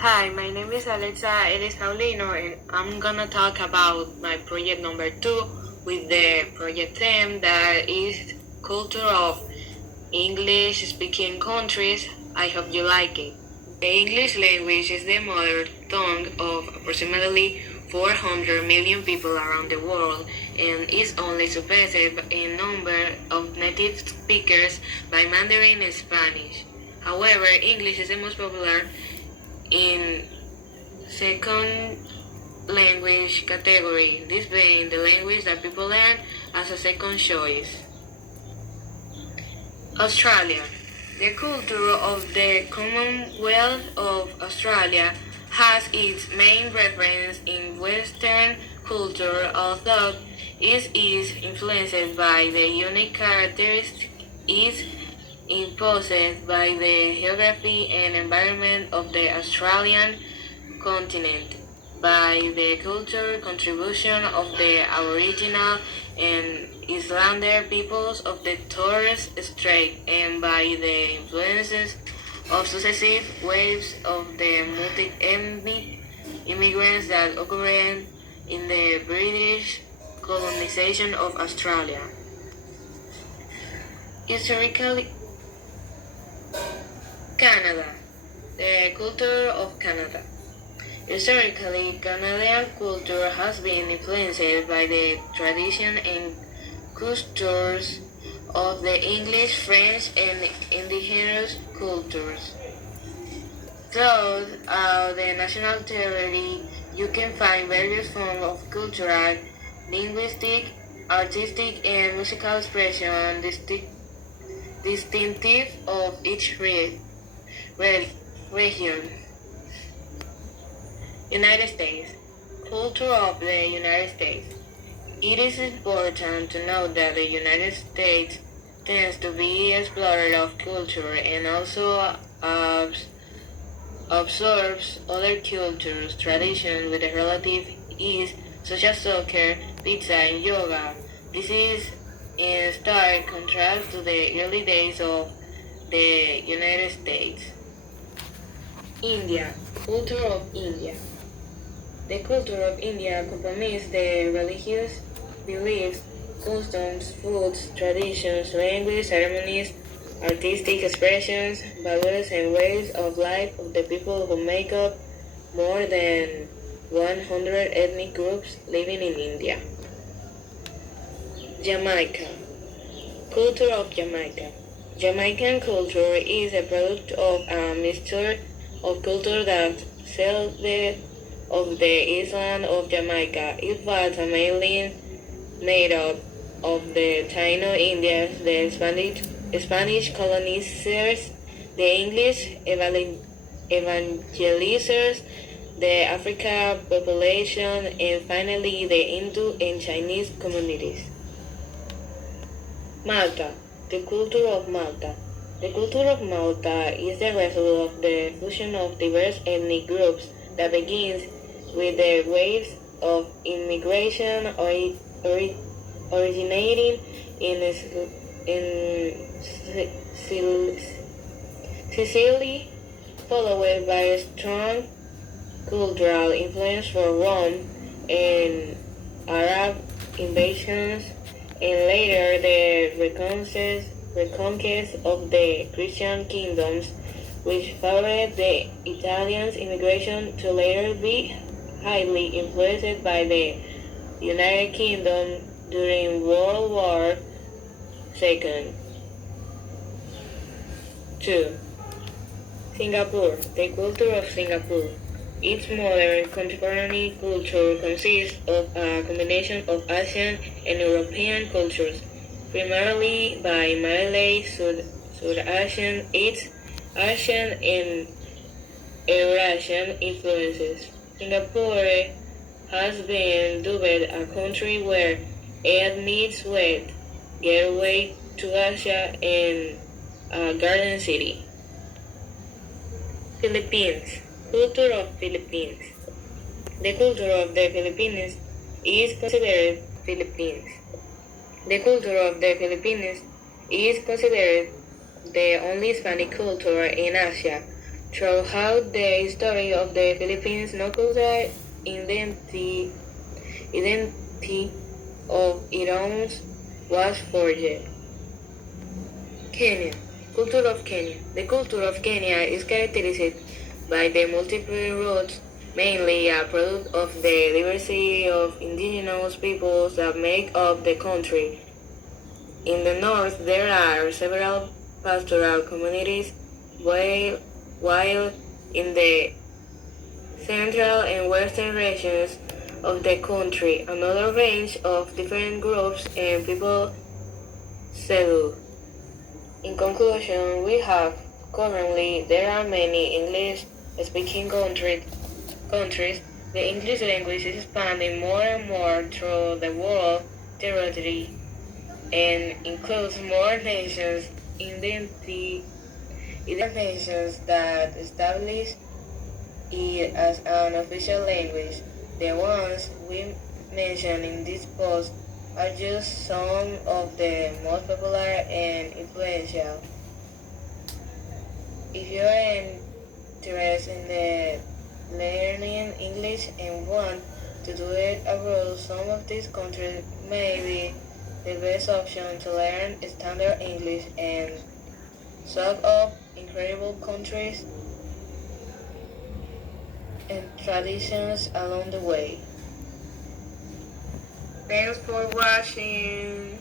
Hi, my name is Alexa Elis Paulino, and I'm gonna talk about my project number 2 with the project theme that is culture of English speaking countries. I hope you like it. The English language is the mother tongue of approximately 400 million people around the world and is only surpassed in number of native speakers by Mandarin and Spanish. However, English is the most popular in second language category, this being the language that people learn as a second choice. Australia. The culture of the Commonwealth of Australia has its main reference in Western culture, although it is influenced by the unique characteristics imposed by the geography and environment of the Australian continent, by the cultural contribution of the Aboriginal and Islander peoples of the Torres Strait, and by the influences of successive waves of the multi-ethnic immigrants that occurred in the British colonization of Australia. Historically, Canada. The culture of Canada. Historically, Canadian culture has been influenced by the tradition and customs of the English, French, and indigenous cultures. Throughout the national territory, you can find various forms of cultural, linguistic, artistic, and musical expression distinctive of each region. United States. Culture of the United States. It is important to note that the United States tends to be a explorer of culture and also absorbs other cultures, traditions with a relative ease, such as soccer, pizza, and yoga. This is in stark contrast to the early days of the United States. India. Culture of India. The culture of India combines the religious beliefs, customs, foods, traditions, language, ceremonies, artistic expressions, values, and ways of life of the people who make up more than 100 ethnic groups living in India. Jamaica. Culture of Jamaica. Jamaican culture is a product of a mixture of culture that settled of the island of Jamaica. It was mainly made up of the Taino Indians, the Spanish colonizers, the English evangelizers, the African population, and finally the Hindu and Chinese communities. Malta, the culture of Malta. The culture of Malta is the result of the fusion of diverse ethnic groups that begins with the waves of immigration originating in Sicily, followed by a strong cultural influence from Rome and Arab invasions, and later the reconquest of the Christian kingdoms, which favored the Italians' immigration to later be highly influenced by the United Kingdom during World War II. 2. Singapore. The culture of Singapore. Its modern contemporary culture consists of a combination of Asian and European cultures, primarily by Malay, South-Asian, East Asian, and Eurasian influences. Singapore has been dubbed a country where it meets with gateway to Asia and a garden city. Philippines. Culture of Philippines. The culture of the Philippines is considered Philippines. The culture of the Philippines is considered the only Hispanic culture in Asia, throughout the history of the Philippines, no cultural identity, identity of its own was forged. Kenya. Culture of Kenya. The culture of Kenya is characterized by the multiple roots, mainly a product of the diversity of indigenous peoples that make up the country. In the north, there are several pastoral communities, while in the central and western regions of the country, another range of different groups and people settle. In conclusion, we have currently there are many English-speaking countries. The English language is expanding more and more through the world territory and includes more nations identity nations that establish it as an official language. The ones we mention in this post are just some of the most popular and influential. If you are interested in learning English and want to do it abroad, some of these countries may be the best option to learn standard English and soak up incredible countries and traditions along the way. Thanks for watching.